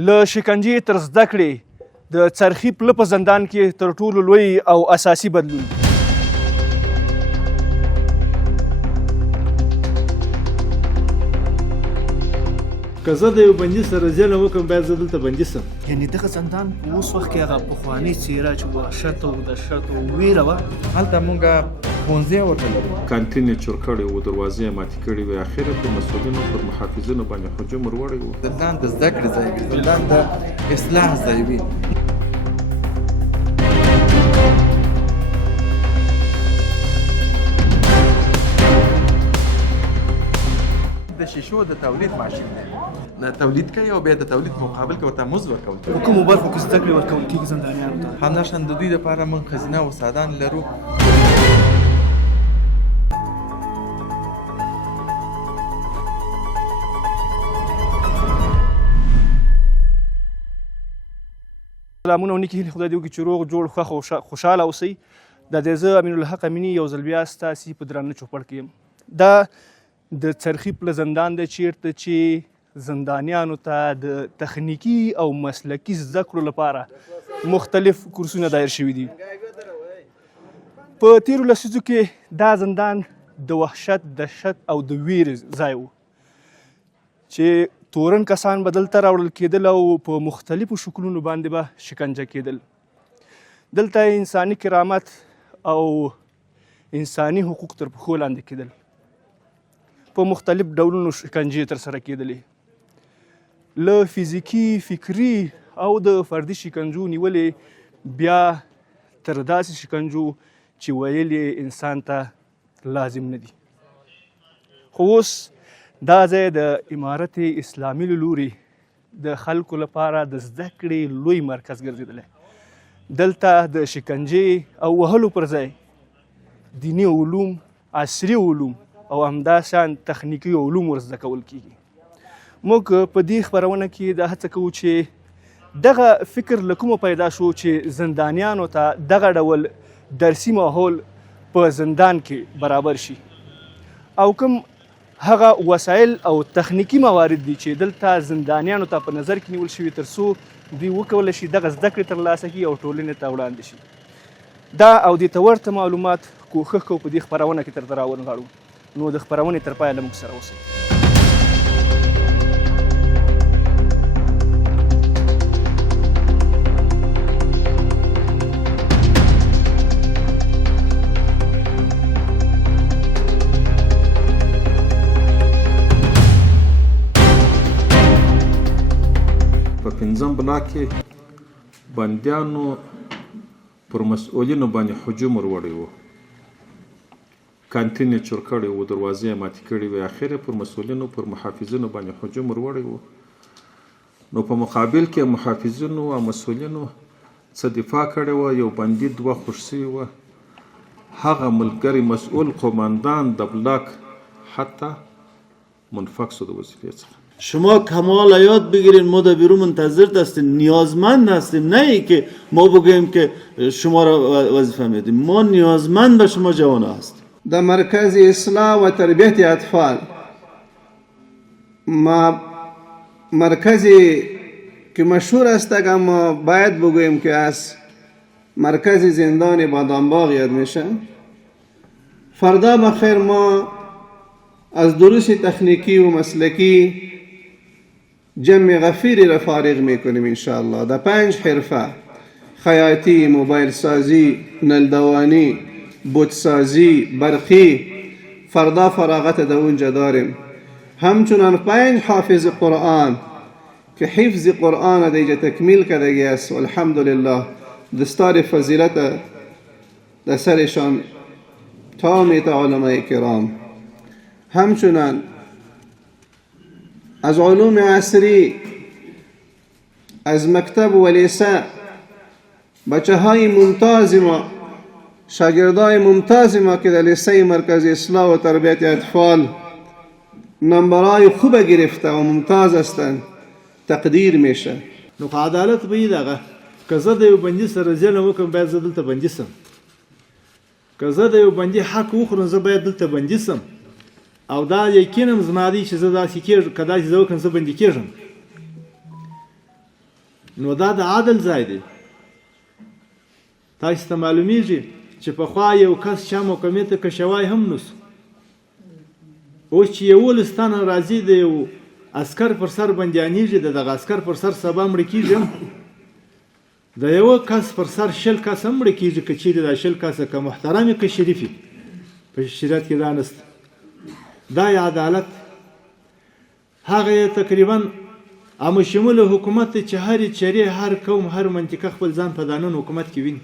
له شکنجې تر زده کړې د څرخي پله په زندان کې تر ټولو لوی او اساسي بدلون. که زه د یو بندي سره ظلم وکړم باید زه دلته بندي سم. یعنې دغه زندان په اوس وخت کې هغه پخوانۍ څېره چې وحشت او دهشت او ویره وه، هلته مونږ ښوونځی ورته لرو، کانتین یې چور کړی و، دروازې یې ماتې کړې وې، اخر پر مسؤلینو پر محافظینو باندې هجوم وروړی و. زندان د زده کړې ځای وي، زندان د اصلاح ځای وي. د شیشو د تولید ماشین دی، د تولید کوي او بیا د تولید مقابل کې ورته مزد ورکول کېږي. په کومو برخو کې زده کړې ورکول کېږي زندانیانو ته؟ همداشان د دوی لپاره موږ ښځینه او استادان لرو. سلامونه او نیکې هیلې خدای دې وکړي چې روغ جوړ خوښ او خوشحاله اوسئ. دا دی زه امین الحق امیني یو ځل بیا ستاسې په درانه چوپړ کې یم. دا د څرخي پله زندان دی چیرته چې زندانیانو ته د تخنیکي او مسلکي زده کړو لپاره مختلف کورسونه دایر شوي دي. په تیرو لسیزو کې دا زندان د وحشت، دهشت او د ویرې ځای و چې تورن کسان به دلته راوړل کېدل او په مختلفو شکلونو باندې به شکنجه کېدل. دلته انساني کرامت او انساني حقوق تر پښو لاندې کېدل. په مختلف ډولونو شکنجې ترسره کېدلې. له فزیکي، فکري او د فردي شکنجو نیولې بیا تر داسې شکنجو چې ویل یې انسان ته لازم نه دي. خو اوس دا ځای د امارت اسلامي له لورې د خلکو لپاره د زده کړې لوی مرکز ګرځېدلی. دلته د شکنجې او وهلو پر ځای دیني علوم، عصري علوم او همداشان تخنیکي علوم ورزده کول کېږي. موږ په دې خپرونه کې دا هڅه کوو چې دغه فکر له کومه پیدا شو چې زندانیانو ته دغه ډول درسي ماحول په زندان کې برابر شي، او کوم هغه وسایل او تخنیکي موارد دي چې دلته زندانیانو ته په نظر کې نیول شوي تر څو دوی وکولی شي دغه زده کړې ترلاسه کړي او ټولنې ته وړاندې شي. دا او دې ته ورته معلومات کوښښ کوو په دې خپرونه کې ترته راونغاړو. نو د خپرونې تر پایه له موږ سره اوسئ. پنځم بلاک کې بندیانو پر مسؤلینو باندې هجوم وروړی و، کانتین یې چور کړی و، دروازې یې ماتې کړې وې، اخر پر مسؤلینو پر محافظینو باندې هجوم وروړی و. نو په مقابل کې محافظینو او مسؤلینو څه دفاع کړې وه. یو بندي دوه خوش سوي وه، هغه ملګری مسئول قماندان د بلاک حتی منفک شد وظیفه څخه. شما کمال یاد بگیرین، ما در بیرون منتظر هستیم، نیازمند هستیم، نه ای که ما بگوییم که شما را وظیفه میدیم. ما نیازمند به شما جوان هستیم. در مرکز اصلاح و تربیت اطفال، ما مرکزی که مشهور است اما باید بگوییم که از مرکز زندان بادامباغ یاد میشه. فردا بخیر ما از دروس تکنیکی و مسلکی جمع غفیری را فارغ میکنیم انشاءالله. در 5 حرفه: خیاطی، موبایل سازی، نلدوانی، بوتسازی، برقی. فردا فراغت در اونجا داریم. همچنان 5 حافظ قرآن که حفظ قرآن در اینجا تکمیل کردگی است و الحمدلله دستار فضیلت در سرشان تمام علماء کرام. همچنان از علوم عصری، از مکتب و لیسه بچه های ممتاز ما، شاگردای ممتاز ما که در لیسه مرکز اصلاح و تربیت اطفال نمبرهای خوب گرفته و ممتاز هستند تقدیر میشه. نو که عدالت به دغه که زه د یو بندي سره ظلم وکړم باید زه دلته بندي سم. که زه د یو بندي حق وخورم زه باید دلته بندي سم. او دا یقینا زما دی چې زه داسې کېږم، که داسې زه وکړم زه بندي کېږم. نو دا د عدل ځای دی. تاسو ته معلومیږي چې پخوا یو کس چا محکمې ته کشوای هم نسو، اوس چې 11 تنه راځي د یو عسکر پر سر بندیانېږي، د دغه عسکر پر سر سبا مړه کېږي، د یو کس پر سر 10 کس هم مړه کېږي که چېرې دا 10 کسه که محترم که شریف په شریعت کې دا نسته. دا یې عدالت. هغه تقریبا عامه شموله حکومت چې هر چرې هر قوم هر منطقه خپل ځان په دانون حکومت کې ویني.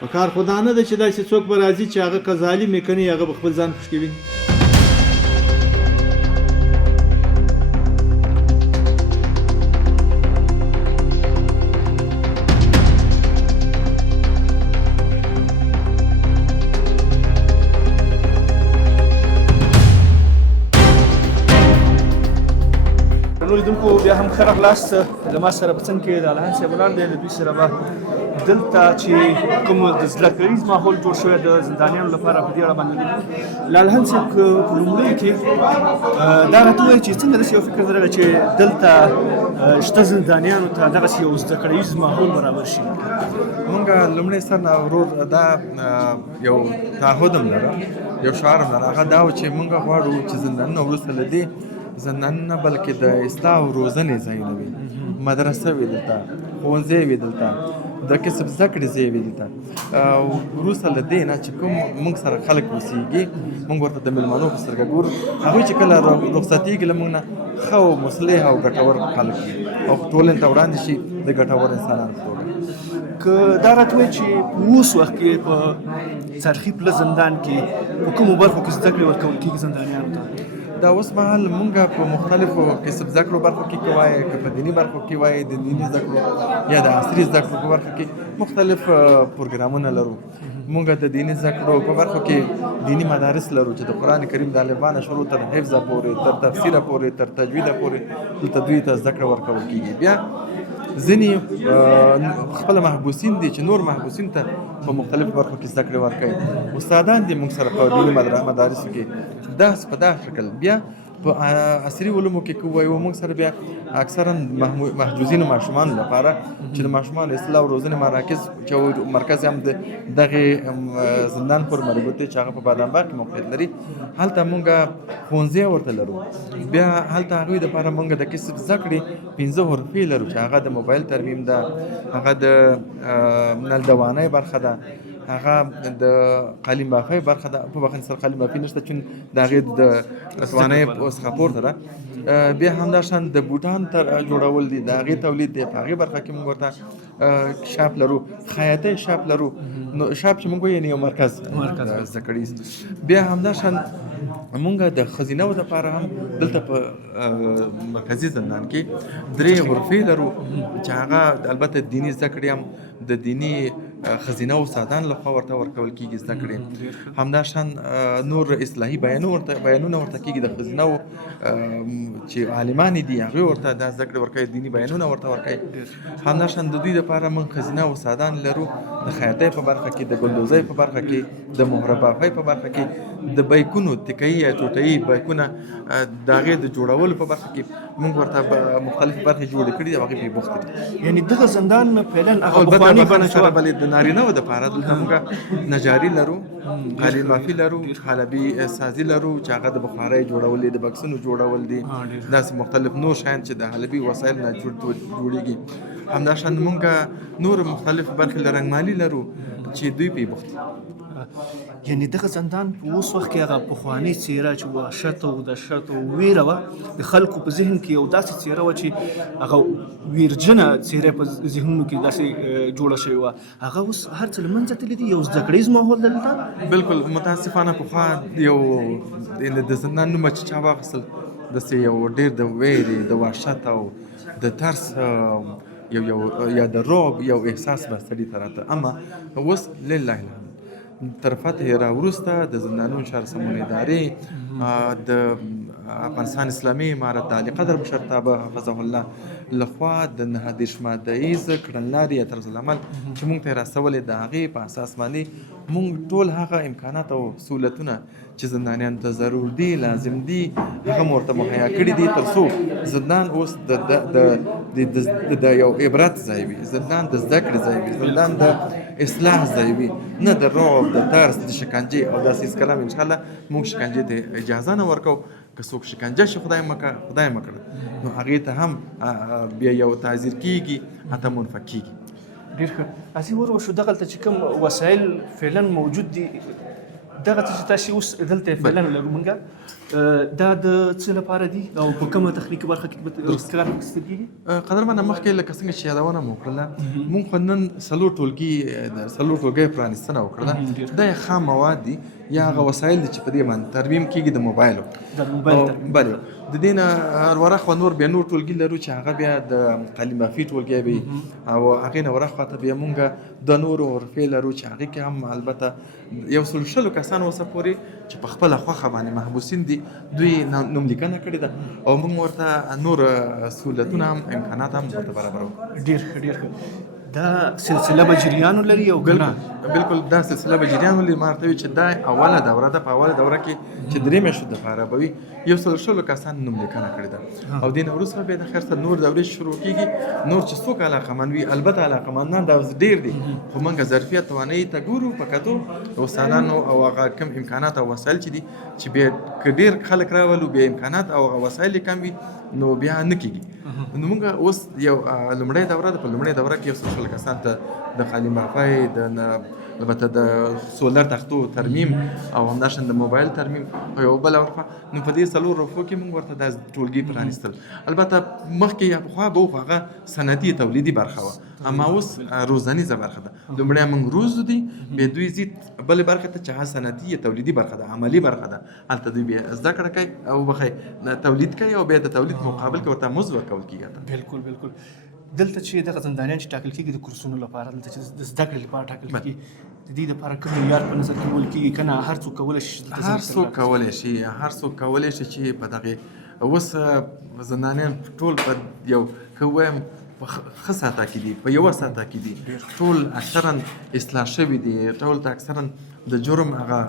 په کار خو دا نه ده چې داسې څوک به راځي چې هغه که ظالم یې کني هغه به خپل ځان پکې ویني. لیدونکو بیا هم ښه راغلاست. له ما سره په څنګ کې د الهان صاحب ولاړ دی. له دوی سره به دلته چې کوم د زده کړیز ماحول جوړ شوی د زندانیانو لپاره په دې اړه باندې لیدو. له الهان صاحب په لومړیو کې دا راته ووایي چې څنګه داسې یو فکر درغی چې دلته شته زندانیانو ته دغسې یو زده کړیز ماحول برابر شي. مونږ لومړی سر نه ورور دا یو تعهد هم لره، یو شعار هم لره، هغه دا و چې مونږ غواړو چې زندانونه وروسته له دې زندانونه بلکې د اصلاح او روزنې ځایونه وي، مدرسه وي دلته، ښوونځی وي دلته، د کسب زده کړې ځای وي دلته. وروسته له دې نه چې کوم موږ سره خلک اوسېږي، موږ ورته د مېلمنو په سترګه ګورو. هغوی چې کله رخصتېږي له موږ نه ښه او مصلح او ګټور خلک وي او ټولنې ته وړاندې شي د ګټور انسانانو په توګه. که دا راته وایي چې په اوس وخت کې په څرخي پله زندان کې په کومو برخو کې زده کړې ورکول کېږي زندانیانو ته؟ دا اوس مهال مونږ په مختلفو کسب زده کړو برخو کې کوای، که په دیني برخو کې وای، د دیني زده کړو یا د عصري زده کړو په برخو کې مختلف پروګرامونه لرو. مونږ د دیني زده کړو په برخو کې دینی مدارس لرو چې د قرآن کریم د الفبا نه شروع تر حفظه پورې، تر تفسیره پورې، تر تجویده پورې دلته دوی ته زده کړه ورکول کېږي. بیا ځینې خپل محبوسین دي چې نور محبوسین ته په مختلفو برخو کې زده کړې ورکوي. استادان دي مونږ سره په دیني مدارسو کې داس په دا شکل. بیا په عصري علومو کې وایو مونږ سره بیا اکثرا محجوزینو ماشومانو لپاره چې د ماشومانو اصلاح او روزنې مراکز چې مرکز هم د دغې زندان پر مربوط دی چې هغه په بادامباغ کې موقعیت لري، هلته مونږ ښوونځی ورته لرو. بیا هلته هغوی دپاره مونږ د کسب زده کړې 15 حرفې لرو چې هغه د موبایل ترمیم ده، هغه د نلدوانۍ برخه ده، هغه د قالین بافۍ برخه ده. په بخښنې سره قالین بافي نشته چون د هغې د توانۍ څخه پورته ده. بیا همداشان د بوټان جوړول دي، د هغې تولید دی، په هغې برخه کې موږ ورته شاپ لرو، خیاطۍ شاپ لرو. نو شاپ چې موږ وایو یعنې یو مرکز زده کړیز. بیا همداشان مونږ د ښځینهو دپاره هم دلته په مرکزي زندان کې 3 حرفې لرو چې هغه البته دیني زده کړې هم د دیني ښځینهو استادان لخوا ورته ورکول کېږي زده کړې. همداشان نور اصلاحي بیانونه ورته کېږي د ښځینهو چې عالمانې دي هغوی ورته دا زده کړې ورکوي، دیني بیانونه ورته ورکوي. همداشان د دوی دپاره موږ ښځینه استادان لرو د خیاطۍ په برخه کې، د ګلدوزۍ په برخه کې، د مهره بافۍ په برخه کې، د بیکونو تکهیي یا ټوټهیي بیکونه د هغې د جوړولو په برخه کې موږ ورته مختلف برخې جوړې کړي دي او هغې پرې بوخت دي. یعنې دغه زندان فعلا هغه البته پخواني بخښنې سره بلې د نارینهو دپاره دلته موږ نجاري لرو، قالین بافي لرو، حلبي سازي لرو چې هغه د بخارۍ جوړول دي، د بکسونو جوړول دي، داسې مختلف نور شیان چې د حلبي وسایل نه جوړېږي. همداشان موږ نور مختلف برخې له رنګمالي لرو چې دوی پرې بوخت دي. یعنې دغه زندان په اوس وخت کې هغه پخوانۍ څېره چې وحشت او دهشت او ویره وه د خلکو په ذهن کې یو داسې څېره وه چې هغه ویرجنه څېره په ذهنونو کې داسې جوړه شوې وه، هغه اوس هر څه له منځه تللي دي. یو زده کړیز ماحول دلته بالکل متاسفانه پخوا یو د زندان نومه چې چا واخیستل داسې یو ډېر د ویرې، د وحشت او د ترس یو یا د رعب یو احساس به سړي ته راته. اما اوس لله الحمد تر فتح را وروسته د زندانونو شهر سمون ادارې د افغانستان اسلامي امارت د علي قدر مشرتابه حفظه الله لخوا د 9 مادهیز کړنلارې یا طرز العمل چې موږ ته یې راستولې د هغې په اساس باندې موږ ټول هغه امکانات او سهولتونه چې زندانیانو ته ضرور دي لازم دي هغه مو ورته مهیا کړي دي تر څو زندان اوس د یو عبرت ځای وي، زندان د زده کړې ځای وي، زندان د اصلاح ځای وي، نه د رعب د ترس د شکنجې او داسې هېڅ کلام انشاءالله موږ شکنجې ته اجازه نه ورکوو. که څوک شکنجه شي خدای مکړه نو هغې ته هم بیا یو تعذیر کېږي حتی منفه کېږي. ډېر ښه. اسې وروشو دغلته چې کوم وسایل فعلا موجود دي دغه څه چې تاسې اوس دلته فعلا لرو موږ دا د څه لپاره دي او په کومه تخنیکي برخه کې کار اخیستل کېږي؟ قدرمنه مخکې لکه څنګه چې یادونه مو وکړله موږ خو نن څلور ټولګۍ پرانیستنه وکړله. دا یې خام مواد دي یا هغه وسایل دي چې په دې باندې ترمیم کېږي د موبایلو. بله د دې نه ورخوا نور بیا نور ټولګي لرو چې هغه بیا د قلم بافي ټولګی وي او هغې نه ورخوا ته بیا موږ د نورو حرفې لرو چې هغې کې هم البته 100 کسان اوسه پورې چې په خپله خوښه باندې محبوسین دي دوی نوملیکنه کړې ده او موږ ورته نور سهولتونه هم امکانات هم ورته برابرو. ډېر ښه ډېر ښه. دا سلسله به جریان ولري او که نه؟ بالکل دا سلسله به جریان ولري. ما ورته وي چې دا اوله دوره ده. په اوله دوره کې چې 3 میاشتو دپاره به وي 100 کسان نوملیکنه کړې ده او دې نه وروسته بیا د خیر سره نور دورې شروع کېږي. نور چې څوک علاقمند وي البته علاقمندان دا ډېر دي خو موږ ظرفیت توانایي ته ګورو په کتو د استادانو او هغه کوم امکانات او وسایل چې دي چې بیا که ډېر خلک راولو بیا امکانات او هغه وسایل کم وي نو بیا نه کېږي. نو موږ اوس یو لومړۍ دوره ده. په لومړۍ دوره کې 100 کسان ته د قلم بافۍ د البته د سولر تختو ترمیم او همداشان د موبایل ترمیم او یو بله ورخوا نو په دې 4 رفو کې موږ ورته دا ټولګي پرانیستل. البته مخکې یا پخوا به و هغه صنعتي تولیدي برخه وه اما اوس روزنیزه برخه ده. لومړی موږ روزو دي بیا دوی ځي بلې برخې ته چې هغه صنعتي یا تولیدي برخه ده عملي برخه ده هلته دوی بیا زده کړه کوي او بخی تولید کوي او بیا د تولید مقابل کې ورته مزد ورکول کېږي. بالکل بالکل. دلته چې دغه زندانیان چې ټاکل کېږي د کورسونو لپاره دلته چې د زده کړې لپاره ټاکل کېږي د دې لپاره کوم معیار په نظر کې نیول کېږي که نه هر څوک کولی شي؟ هر څوک کولی شي چې په دغې اوس زندانیان ټول په یو که ووایم په ښه ساعته کې دي په یوه ساعته کې دي ټول اکثرا اصلاح شوي دي ټول ته اکثرا د جرم هغه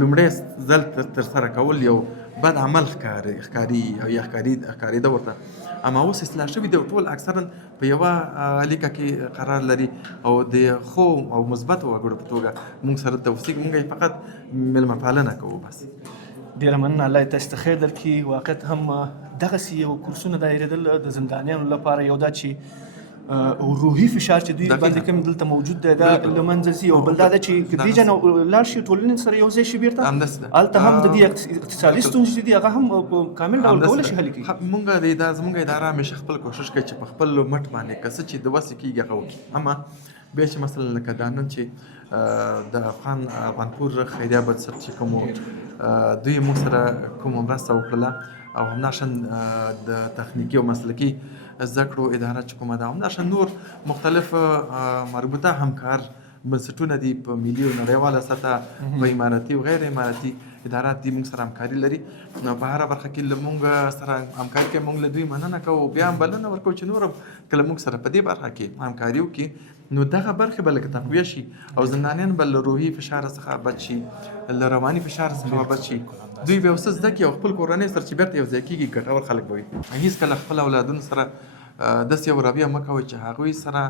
لومړی ځل ترسره کول یو بد عمل ښکاري او یا ښکارېده ورته اما اوس اصلاح شوي دي ټول اکثرا په یوه لیکه کې قرار لري او د ښو او مثبتو وګړو په توګه موږ سره توثیق موږ یې فقط میلمه پالنه کوو بس. ډېره مننه. الله تاسو ته خیر درکړي. واقعیت هم دغسې یو کورسونه دایرېدل د زندانیانو لپاره یو دا چې روحي فشار چې دوی باندې کوم دلته موجود دی دا له منځه ځي او بل دا ده چې که دې جنه لاړ شي ټولنې سره یو ځای شي بیرته هلته هم د دې اقتصادي ستونزې دي هغه هم په کامل ډول کولی شي حل کړي. موږ زموږ اداره همیشه خپل کوشش کوي چې په خپل مټ باندې که څه چې د وسې کېږي هغه وکړي. اما بیا چې مثلا لکه دا نن چې د افغانپور خیریه بنسټ چې کوم دوی موږ سره کومه مرسته وکړله او همداشان د تخنیکي او مسلکي زده کړو اداره چې کومه ده همداشان نور مختلف مربوطه همکار بنسټونه دي په ملي او نړیواله سطحه په اماراتي او غیر اماراتي ادارات دي موږ سره همکاري لري. نو په هره برخه کې له موږ سره همکاري کوي موږ له دوی مننه کوو بیا هم بلنه ورکوو چې نور کله موږ سره په دې برخه کې همکاري وکړي نو دغه برخې به لکه تقویه شي او زندانیان به له روحي فشار څخه بچ شي له رواني فشار څخه بچ شي دوی به اوس زده کړي او خپل کورنۍ سره چې بیرته یو ځای کېږي ګټور خلک به وي. هېڅکله خپل اولادونو سره داسې یو رویه مه کوئ چې هغوی سره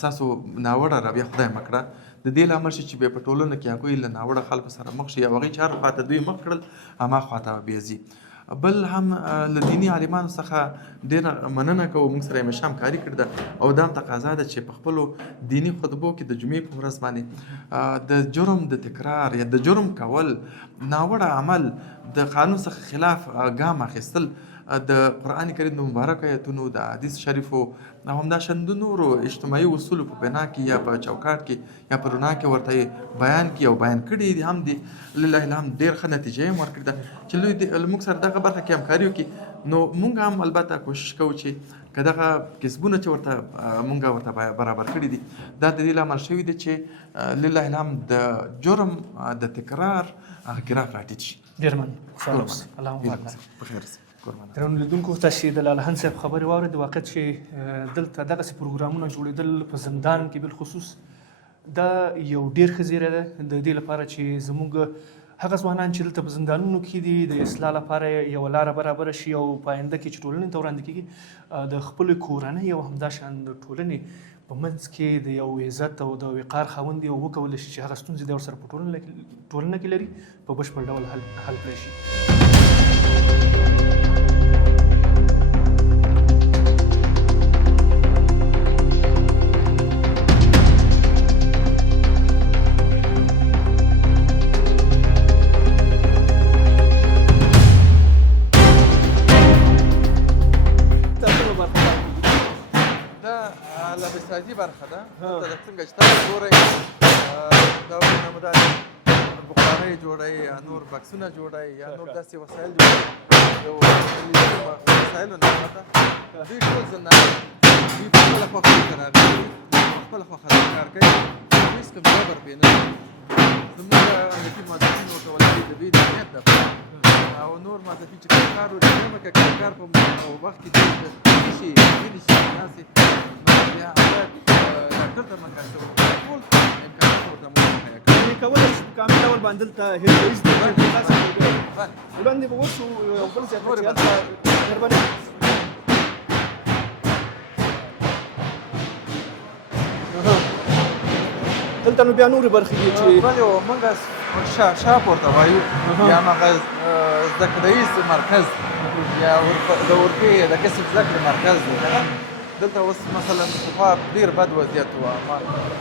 ستاسو ناوړه رویه خدای مه کړه د دې لامل شي چې بیا په ټولنه کې هغوی له ناوړه خلکو سره مخ شي او هغوی چې هر خواته دوی مخ کړل هما خواته بیا ځي. بل هم له دیني عالمانو څخه ډېره مننه کوو موږ سره همیشه همکاري کړې ده او دا هم تقاضا ده چې په خپلو دیني خطبو کې د جمعې په ورځ باندې د جرم د تکرار یا د جرم کول ناوړه عمل د قانون څخه خلاف ګام اخیستل د قرآن کریم د مبارکو آیتونو د حدیث شریفو او همداشان د نورو اجتماعي اصولو په بنا کې یا په چوکاټ کې یا په رڼا کې ورته بیان کړي او بیان کړي دي هم دي لله الحمد ډېر ښه نتیجه یې ورکړې ده چې لوی موږ سره دغه برخه کې همکاري وکړي. نو موږ هم البته کوشش کوو چې که دغه کسبونه چې ورته مونږ ورته برابر کړي دي دا د دې لامل شوي دي چې لله الحمد د جرم د تکرار هغه ګراف راټیټ شي. ډېر مننه. اللهم بارک. په خیر اوسئ. درنو لیدونکو تاسو د لالهن صاحب خبرې واورېدې. واقع چې دلته دغسې پروګرامونه جوړېدل په زندان کې بالخصوص دا یو ډېر ښه زیری ده د دې لپاره چې زموږ هغه ځوانان چې دلته په زندانونو کې دي د اصلاح لپاره یوه لاره برابره شي او په آینده کې چې ټولنې ته وړاندې کېږي د خپلې کورنۍ او همداشان د ټولنې په منځ کې د یو عزت او د وقار خاوند یې وکولی شي چې هغه ستونزې د ورسره په ټولنه کې لري په بشپړ ډول حل کړی شي. اقتصادي برخه ده دلته څنګه چې تاسو ګورئ دا نمودار بخارۍ جوړوي یا نور بکسونه جوړوي یا نور داسې وسایل جوړوي یو وسایلو نه پته دوی ټول زندانیان دوی په خپله خوښه دلته راغلي دي په خپله خوښه دلته کار کوي هېڅ کوم جبر پرې نه لري زموږ امنیتي مازدین ورته ویل د دوی د امنیت دپاره او نور مازدین چې کوم کار وکړي هغه که کار په وخت کې څه شي وینې شي داسې بیا باید ډاکټر ته مکاشفه وکړي ټول امکانات ورته مهیا کوي. یعنې کولی شي په کامل ډول باندې دلته حرفه‌یي زده کړې تاسې وړاندې به وشو یو بل ځای ته چې هلته مهرباني دلته نو بیا نورې برخې دي چې بلې موږ شا پورته وایو یا هغه زده کړیز مرکز یا د اورپې د کسب زده کړې مرکز دی دلته اوس مثلا پخوا ډېر بد وضعیت و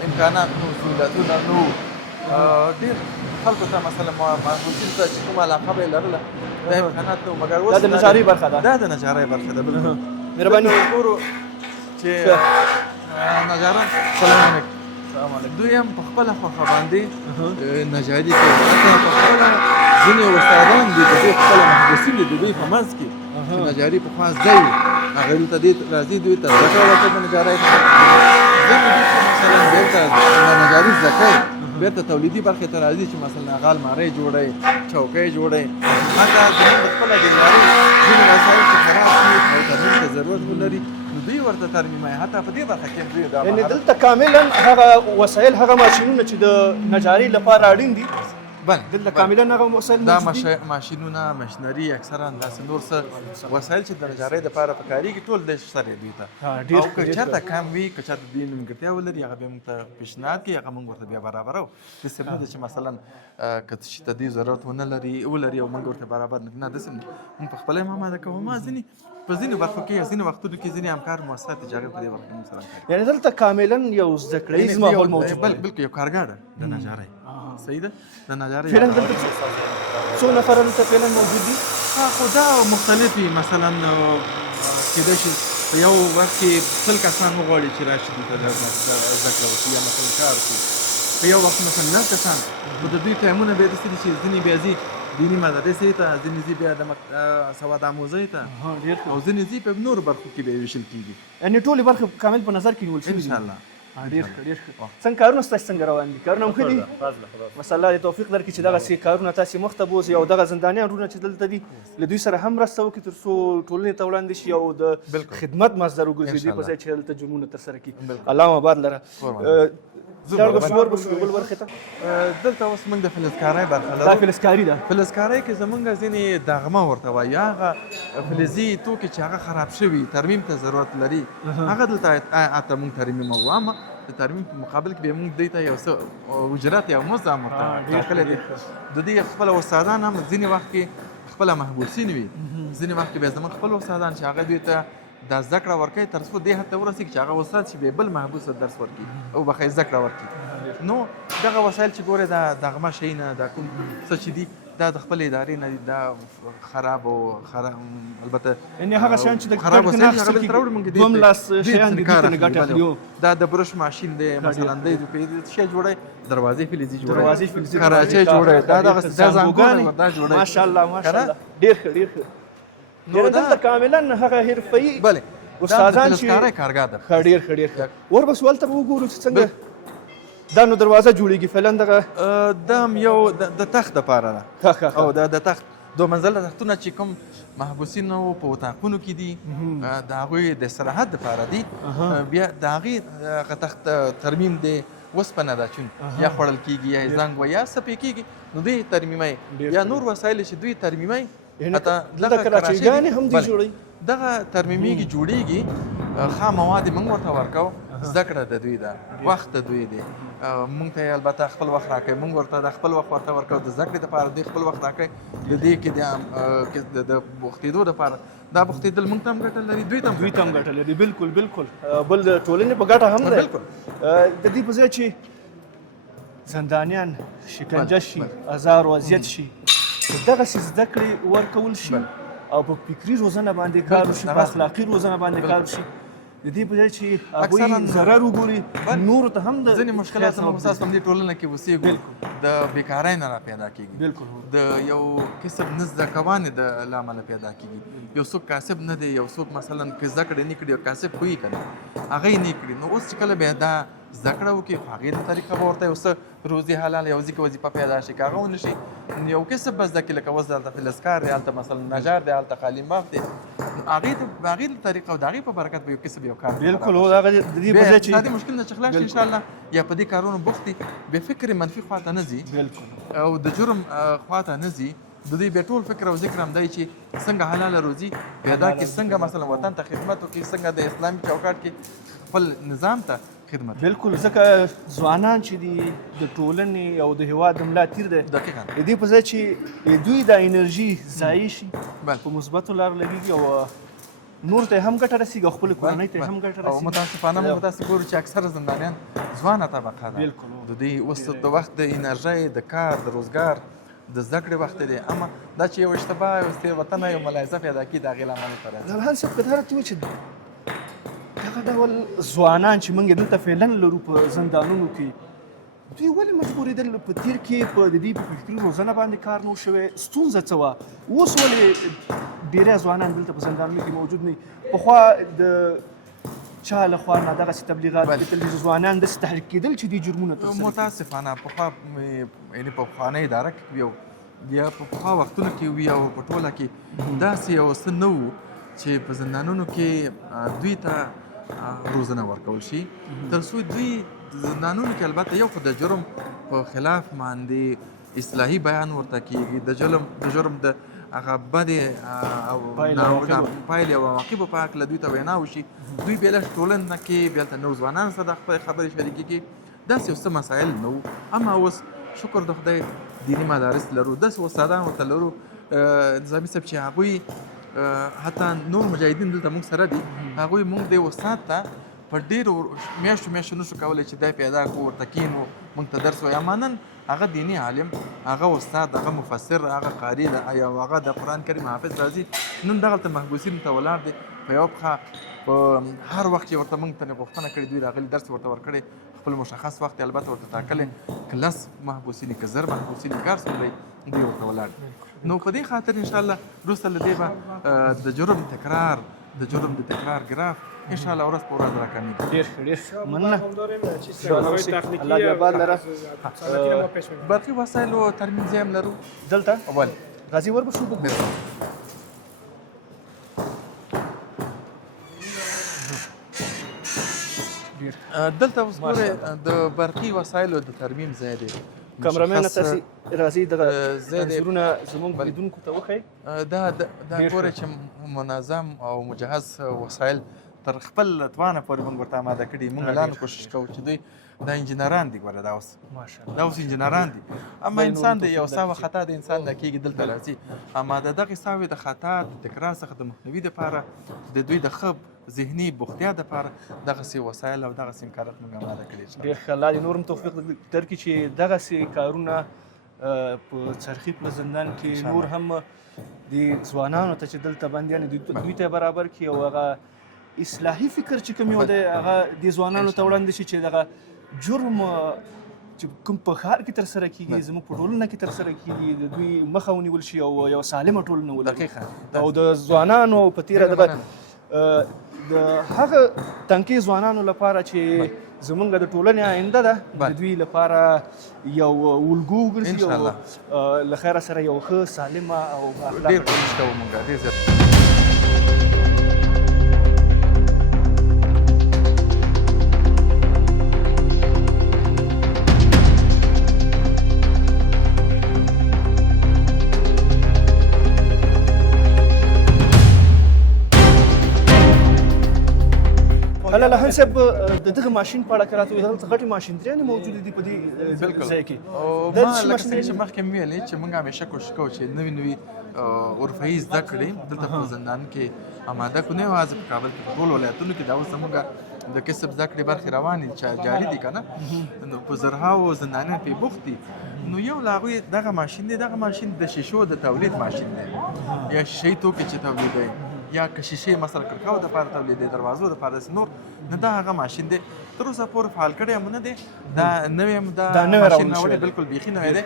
امکانات نو سهولتونه نو ډېر خلکو ته مثلا محبوسین ته چې کومه علاقه به یې لرله دا امکانات نه و مګر اوس دا د نجارۍ برخه ده. دا د نجارۍ برخه ده بلکل. مهرباني ګورو چې نجاران سلام علیکم دوی هم په خپله خوښه باندې نجاري کوي حتی په خپله ځینې استادان دي د دوی خپله محبوسین دي د دوی په منځ کې چې نجاري پخوا زده وي هغه دلته دې راځي دوی ته زده کړه ورکوي د نجارۍ ځینې دوی مثلا بېرته نجاري زده کوي بېرته تولیدي برخې ته راځي چې مثلا هغه المارۍ جوړوي چوکۍ جوړوي حتی زموږ د خپله د ادارې ځینې وسایل چې خراب شي او ترمیم ته ضرورت ولري دوی ورته ترمیموي حتی په دې برخه کې دوی دا یعنې دلته کاملا هغه وسایل هغه ماشینونه چې د نجارۍ لپاره اړین دي دلته کاملا هغه وسایل دا ماشینونه ماشینري اکثرا داسې نور څه وسایل چې د نجارۍ دپاره پکارېږي ټول د سره دوی ته او که چېرته کم وي که چېرته دوی نیمګړتیا ولري هغه بیا موږ ته پیشنهاد کوي هغه موږ ورته بیا برابرو داسې نه ده چې مثلا که څه شي ته دوی ضرورت ولري او موږ ورته برابر نه داسې نه موږ په خپله یې آماده کوو ما ځینې په ځینې برخو کې یا ځینې وختونو کې ځینې همکار مؤسسات چې هغوی په دې برخه کې موږ سره کوي. یعنې دلته کاملا یو زده کړیز ماحول موجود دی. بلکل یو کارګاه ده د نجارۍ صحیح ده د نجارۍ فعلا دلته څو نفره دلته فعلا موجود دي؟ خو دا مختلفې مثلا کېدای شي په یو وخت کې 100 کسان وغواړي چې راشي دلته زده کړه وکړي یا مثلا کار وکړي په یو وخت مثلا 9 کسان خو د دوی ټایمونه بیا داسې دي چې ځینې بیا ځي دیني مدرسې ته ځینې ځي بیا د سواد آموزۍ ته او ځینې ځي په نورو برخو کې بیا ویشل کېږي یعنې ټولې برخې کامل په نظر کې نیول شوي دي. انشاءالله ډېر ښه ډېر ښه. څنګه کارونه ستاسې څنګه روان دي؟ کارونه هم ښه دي؟ بس الله دې توفیق درکړي چې دغسې کارونه تاسې مخ ته بوځي او دغه زندانیان وروڼه چې دلته دي له دوی سره هم مرسته وکړي تر څو ټولنې ته وړاندې شي او د خدمت مصدر وګرځي دوی په ځای چې هلته جرمونه ترسره کړي. الله مبارک لره. لاړ به شو وربشو بل برخې ته دلته اوس موږ د فلزکارۍ برخه لرو. دا فلزکاري ده. فلزکارۍ کې زموږ ځینې دغمه ورته وایي هغه فلزي توکي چې هغه خراب شوي ترمیم ته ضرورت لري هغه دلته اته موږ ترمیموو اما د ترمیم په مقابل کې بیا موږ دوی ته یو څه اجرت یا مزد هم ورته ټاکلی دی د دوی خپله استادان هم ځینې وخت کې خپله محبوسین وي ځینې وخت کې بیا زموږ خپل استادان چې هغه دوی ته دا زده کړه ورکوي تر څو دې حد ته ورسېږي چې هغه استاد چې بیا بل محبوس درس ورکړي او بخیر زده کړه ورکړي نو دغه وسایل چې ګورې دا دغمه شی نه دا کوم څه چې دي دا د خپل ادارې نه دي دا خراب او البته یعنې هغه شیان چې د خراب وسایل هغه بلته راوړو موږ دوم لاس شیان دي دلته نه ګټه اخلي. دا د برش ماشین دی مثلا دی په شی جوړوي دروازې فلزي جوړوي دروازې فلزي کراچۍ جوړوي دا دغه ځانګړي دا جوړوي ماشاءالله ماشاءالله ډېر ښه ډېر ښه. نو دلته کاملا هغه حرفه‌یي بله استادان چې فلزکارۍ کارګاه ده. ښه ډېر ورپسې هلته به وګورو چې څنګه دا نو دروازه جوړېږي فعلا دغه دا هم یو د تخت دپاره ده ښه او د تخت 2 منزله تختونه چې کوم محبوسینو په اتاقونو کې دي د هغوی د استراحت دپاره دي. بیا د هغې هغه تخت ترمیم دی وسپنه ده چون یا خوړل کېږي یا زنګ وي یا څه پې کېږي نو دوی ترمیموي یا نور وسایل چې دوی ترمیموي. دلته کراچیګانې هم دوی جوړوي. دغه ترمیمېږي جوړېږي خام مواد یې موږ ورته ورکوو. زده کړه د دوی ده وخت د دوی دی. موږ ته یې البته خپل وخت راکوي موږ ورته د خپل وخت ورته ورکوو د زده کړې دپاره دوی خپل وخت راکوي. د دې کې د بوختېدو دپاره دا بوختېدل موږ ته هم ګټه لري دوی ته هم ګټه لري. بالکل بل د ټولنې په ګټه هم ده. د دې په ځای چې زندانیان شکنجه شي ازار و اذیت شي دغسې زده کړې ورکول شي او په فکري روزنه باندې کار وشي په اخلاقي روزنه باندې کار وشي د دې په ځای چې هغوی ضرر وګوري نورو ته هم د ځینې مشکلات هم اساس په دې ټولنه کې اوسېږو د بیکارۍ نه را پیدا کېږي د یو کسب نه زده کوانې د له امله پیدا کېږي. یو څوک کاسب نه دی یو څوک مثلا که زده کړې نه کړي او کاسب خو یې که نه هغه یې نه کړي نو اوس چې کله بیا دا زده کړه وکړي خو هغې د طریقه به ورته یو څه روزي حلال یو ځکه وظیفه پیدا شي که هغه ونه شي یو کسب به زده کړي لکه اوس دلته فلزکار دی هلته مثلا نجار دی هلته قالین باغ دی هغې د طریقه او د هغې په برکت به یو کسب یو کار بالکل هو هغه د دې په ځای چې دا د مشکل نه چې خلاص شي انشاءالله یا په دې کارونو بوخت دي بې فکر منفي خواته نه ځي او د جرم خواته نه ځي. د دوی بیا ټول فکر او ذکر هم دی چې څنګه حلاله روزي پیدا کړي څنګه مثلا وطن ته خدمت وکړي څنګه د اسلامي چوکاټ کې خپل نظام ته خدمت. بالکل ځکه ځوانان چې دي د ټولنې او د هېواد د ملا تیر دی دقیقاً د دې په ځای چې دوی دا انرژي ضایع شي په مثبتو لارو لګېږي او نور ته هم ګټه رسېږي او خپلې کورنۍ ته هم ګټه رسېږي. او متاسفانه موږ داسې ګورو چې اکثره زندانیان ځوانه طبقه ده د دوی اوس د وخت د انرژۍ د کار د روزګار د زده کړې وخت دی اما دا چې یو اشتباه یو تېروتنه یو ملاحظه پیدا کړي د هغې له امله ته راځي. نورحان صاحب که دا راته ووایي چې دغه ډول ځوانان چې موږ یې دلته فعلا لرو په زندانونو کې دوی ولې مجبورېدل په تېر کې په د دې په فکري روزنه باندې کار نه و شوی ستونزه څه وه اوس ولې ډېری ځوانان دلته په زندانونو کې موجود نه پخوا د چا لخوا نه دغسې تبلیغات کېدل چې ځوانان داسې تحریک کېدل چې دې جرمونه ترسره کړي. متاسفانه پخوا یعنې په پخوانۍ اداره کې وي او یا په پخوا وختونو کې وي او په ټوله کې داسې یو څه نه و چې په زندانونو کې دوی ته روزنه ورکول شي تر څو دوی زندانونو کې البته یو خو د جرم په خلاف باندې اصلاحي بیان ورته کېږي د جرم د هغه بدې او پایلې او عواقبو په هکله دوی ته وینا وشي دوی بیا لږ ټولنه کې بیا هلته نور ځوانانو سره د خپلې خبرې شریکې کړي داسې یو څه مسایل نه وو. اما اوس شکر د خدای دیني مدارس لرو داسې استادان ورته لرو نظامي صاحب چې هغوی حتی نور مجاهدین دلته موږ سره دي هغوی موږ د استاد ته په ډېرو میاشتو نشو کولی چې دی پیدا کړو ورته کښېنو موږ ته درس وایي. اما نن هغه دیني عالم هغه استاد هغه مفسر هغه قاري یا هغه د قرآن کریم حافظ راځي نن دغلته محبوسینو ته ولاړ دی په یوه پښه په هر وخت چې ورته موږ ته غوښتنه کړې دوی راغلي درس ورته ورکړی خپل مشخص وخت البته ورته ټاکلی که 10 محبوسین که 1000 محبوسین کار څومره دوی ورته ولاړ نو په دې خاطر انشاءالله وروسته له دې به د جرم تکرار ګراف انشاءالله ورځ په ورځ راکمېږي. ډېر مننه الله دې آباد لره. برقي وسایلو ترمیم ځای هم لرو دلته ولې غازي وربشو دلته اوس ګورئ د برقي وسایلو د ترمیم ځای دی. کامرمین تاسې راځي دغه انځورونه زموږ لیدونکو ته وښایي. دا ګورئ چې منظم او مجهز وسایل تر خپل توانه پورې موږ ورته اماده کړي موږ لا کوشش کوو چې دوی دا انجینران دي ګوره دا اوس انجینران دي اما انسان د یو ساوه خطا د انسان نه کېږي دلته راځي اما د دغې ساوې د خطا د تکرار څخه د مخنیوي دپاره د دوی د ښه ذهني بوختیا دپاره دغسې وسایل او دغسې امکانات موږ اماده کړي. ډېر ښه الله دې نور هم توفیق درکړي چې دغسې کارونه په څرخي په زندان کې نور هم د ځوانانو ته چې دلته بندیان دوی ته برابر کړي او هغه اصلاحي فکر چې کوم یو دی هغه د ځوانانو ته وړاندې شي چې دغه جرم چې کوم په ښار کې ترسره کېږي زموږ په ټولنه کې ترسره کېږي د دوی مخه ونیول شي او یو سالمه ټولنه ولري او د ځوانانو په تېره دغه د هغه تنکي ځوانانو لپاره چې زمونږ د ټولنې آینده ده د دوی لپاره یو الګو وګرځي او له خیره سره یو ښه سالمه او ډېر کوشش کوو موږ ډېر زیات. هلا لهن صاحب د دغه ماشین په اړه که راته وایي دلته غټې ماشینريانې موجودې دي په دې ځای کې. ما لکه څنګه چې مخکې مې ویلې چې موږ همیشه کوشش کوو چې نوي اروپایي زده کړې دلته په زندان کې اماده کړو. نه یوازې په کابل کې په ټولو ولایتونو کې دا اوس زموږ د کسب زده کړې برخې روانې دي چې جاري دي که نه، نو په زرهاوو زندانیان پرې بوخت دي. نو یو له هغوی دغه ماشین دی، دغه ماشین د شیشو د تولید ماشین دی، یا شیشې توکي چې تولیدوي یا که شیشې مثلا کړکاو دپاره تولیدوي، دروازو دپاره داسې نور، نو دا هغه ماشین دی. تر اوسه پورې فعال کړی هم نه دی. دا نوی هم دا ماشین راوړی، بلکل بیخي نوی دی.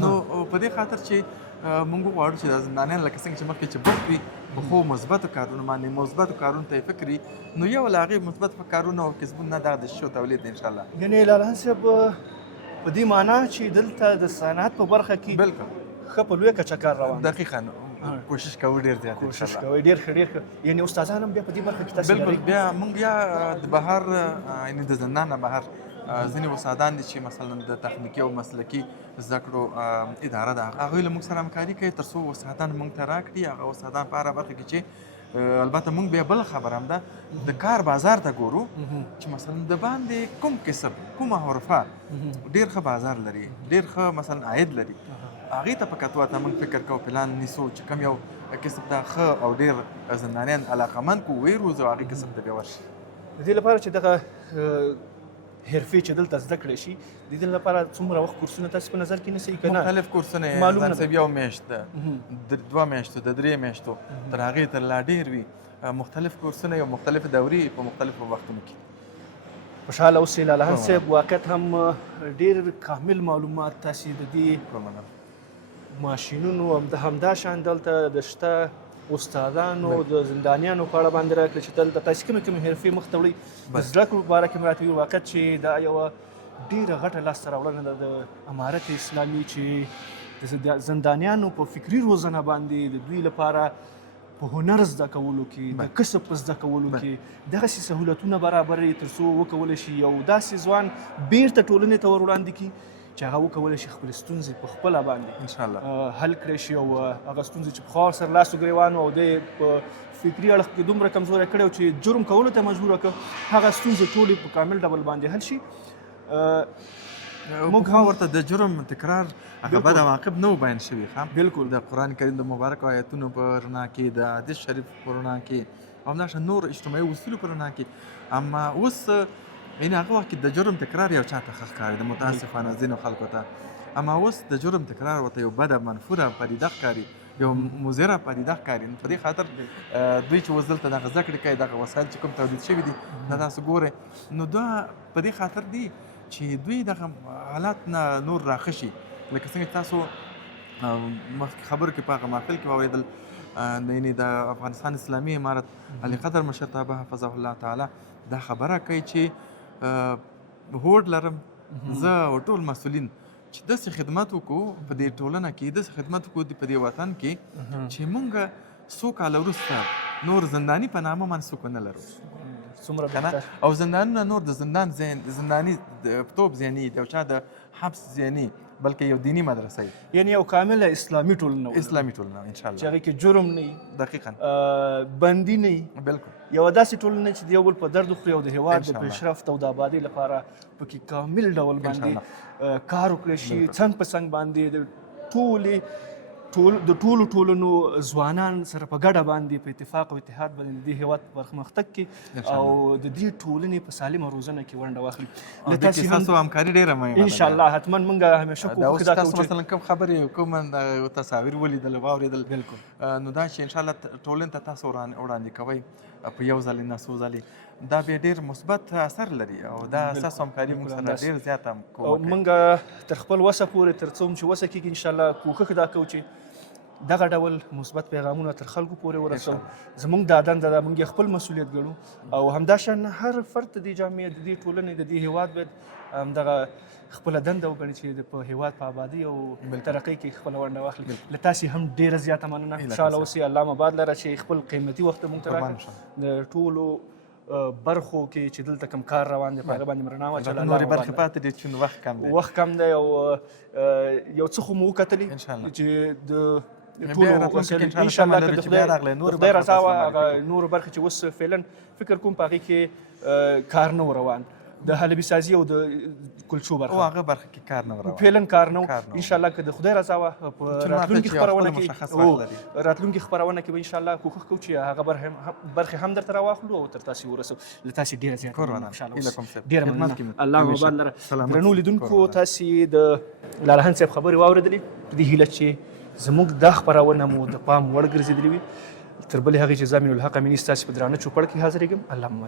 نو په دې خاطر چې موږ غواړو چې دا زندانیان لکه څنګه چې مخکې چې بوخت وي په ښو مثبتو کارونو باندې، مثبتو کارونو ته یې فکر وي، نو یو له هغې مثبت کارونه او کسبونه دا د شیشو تولید دی انشاءالله. یعنې لالهن صاحب په دې معنا چې دلته د صنعت په برخه کې بلکل ښه په لویه کچه کار روان دی. دقیقاً کوشش کوو ډېر زیات کوشش کوئ ډېر ښه ډېر ښه. یعنې استادان هم بیا په دې برخه کې تاسې بلکل بیا موږ بیا د بهر یعنې د زندان نه بهر ځینې استادان دي چې مثلا د تخنیکي او مسلکي زده کړو اداره ده، هغوی له موږ سره همکاري کوي تر څو استادان موږ ته راکړي. هغه استادان په هره برخه کې چې البته موږ بیا بله خبره هم ده د کار بازار ته ګورو چې مثلا د باندې کوم کسب کومه حرفه ډېر ښه بازار لري، ډېر ښه مثلا عاید لري، هغې ته په کتو ته موږ فکر کوو پلان نیسو چې کوم یو کسب ته ښه او ډېر زندانیان علاقمند کړو ویروزو هغې کسب ته بیا ورشي. د دې لپاره چې دغه حرفې چې دلته زده کړی شي د دې لپاره څومره وخت کورسونه تاسې په نظر کې نیسئ که نه؟ مختلف کورسونه یې معلومه ځان یو میاشت ده، د 2 میاشتو، د 3 میاشتو، تر هغې تر لا ډېر وي. مختلف کورسونه یو مختلف دورې په مختلفو وختونو کې. خوشحاله اوسئ لالهن صاحب، واقعیت هم ډېر کامل معلومات تاسې د دې ماشینونو همدا شان دلته د شته استادانو د زندانیانو په اړه باندې راکړئ چې دلته تاسې کومې کومې حرفې مخته وړئ. د زده کړو په باره کې مې راته ویل واقعیت چې دا یوه ډېره غټه لاسته راوړنه ده د امارت اسلامي چې د زندانیانو په فکري روزنه باندې د دوی لپاره په هنر زده کولو کې، د کسب په زده کولو کې دغسې سهولتونه برابروي تر څو وکولی شي یو داسې ځوان بیرته ټولنې ته ور وړاندې کړي چې هغه وکولی شي خپلې ستونزې په خپله باندې انشاءالله حل کړی شي، او هغه ستونزې چې پخوا ورسره لاس و ګرېوان و او دی په فکري اړخ کې دومره کمزوری کړی و چې جرم کولو ته مجبوره کړ، هغه ستونزې ټولې په کامل ډول باندې حل شي. موږ هم ورته د جرم تکرار هغه بد عواقب نه و بیان شوي. بلکل د قرآن کریم د مبارکو آیتونو په رڼا کې، د حدیث شریف په رڼا کې، او همداشان نور اجتماعي اصولو په رڼا کې. اما اوس یعنې هغه وخت کې د جرم تکرار یو چاته ښه ښکاري، د متاسفانه ځینو خلکو ته. اما اوس د جرم تکرار ورته یو بده منفوره پدیده ښکاري، یو مضره پدیده ښکاري. نو په دې خاطر دوی چې اوس دلته دغه زده کړې کوي، دغه وسایل چې کوم تولید شوي دي دا تاسو ګورئ، نو دا په دې خاطر دي چې دوی دغه حالات نه نور راښه شي. لکه څنګه چې تاسو مخکې خبرو کې په هغه محفل کې واورېدل، یعنې د افغانستان اسلامي امارت علي قدر مشرتابه حفظه الله تعالی دا خبره کوي چې هوډ لرم زه او ټول مسؤلین چې داسې خدمت وکړو په دې ټولنه کې، داسې خدمت وکړو په دې وطن کې چې مونږ څو کاله وروسته نور زنداني په نامه باندې څوک ونه لرو او زندانونه نور د زندان زنداني توب ذهني د یو چا د حبس ذهني بلکې یو دینی مدرسه یعنی یو کامله اسلامي ټولنه اسلامي ټولنه ان شاء الله چې هغې کې جرم نه وي دقیقاً بندي نه وي بلکل یوه داسې ټولنه چې د یو بل په درد وخوري او د هېواد د پیشرفت او د آبادۍ لپاره پکې کامل ډول باندې کار وکړی شي څنګ په څنګ باندې د ټولو ټولنو ځوانان سره په ګډه باندې په اتفاق او اتحاد باندې د دې هېواد په پرمختګ کې او د دې ټولنې په سالمه روزنه کې ونډه واخلي. ستاسو همکاري ډېره مهمه ده انشاءالله حتما موږ همیشه کوو دا تاسو مثلا کوم خبرې کوم تصاویر ولیدل واورېدل بلکل نو دا چې انشاءالله ټولنې ته تاسو وړاندې کوئ په یو ځلې نه څو ځلې دا بیا ډېر مثبت اثر لري او دا ستاسو همکاري موږ سره ډېر زیاته موږ تر خپل وسه پورې تر څوم چې وسه کېږي انشاءالله کوښښ دا کوو چې دغه ډول مثبت پیغامونه تر خلکو پورې ورسوو. زموږ دا دنده ده، موږ یې خپل مسؤلیت ګڼو او همداشان هر فرد د دې جامعې د دې ټولنې د دې هیواد باید همدغه خپله دنده وګڼي چې په هیواد په آبادي او ترقۍ کې خپله ونډه واخلي. له تاسې هم ډېره زیاته مننه. خوشحاله اوسئ. الله مباد لره چې خپل قیمتي وخت موږ ته راکړ. د ټولو برخو کې چې دلته کوم کار روان دی په هغه باندې رڼا واچوله. نورې برخې پاتې دي چې وخت کم دی. وخت کم دی او یو څه خو مو وکتلي چې د ټولو انشاءالله که د خدای رضا وه هغه نورو برخې چې اوس فعلا فکر کوم په هغې کې کار نه و روان، د حلبي سازي او د کلچو برخه هغه برخه کې کار نه و روان، فعلا کار نه و. انشاءالله که د خدای رضا وه په راتلونکي خپرونه کې راتلونکي خپرونه کې به انشاءالله کوښښ کوو چې هغه برخې هم درته راواخلو او تر تاسې ورسو. له تاسې ډېره زیاته خوشحاله اوسئ. ډېره مننه. الله مباد لره. درنو لیدونکو تاسې د لالهند صاحب خبرې واورېدلې. په دې هیله چې زموږ دا خپرونه مو د پام وړ ګرځېدلې وي. تر بلې هغې چې زه امین الحق امیني ستاسې په درانه چوپړ کې حاضرېږم. الله مو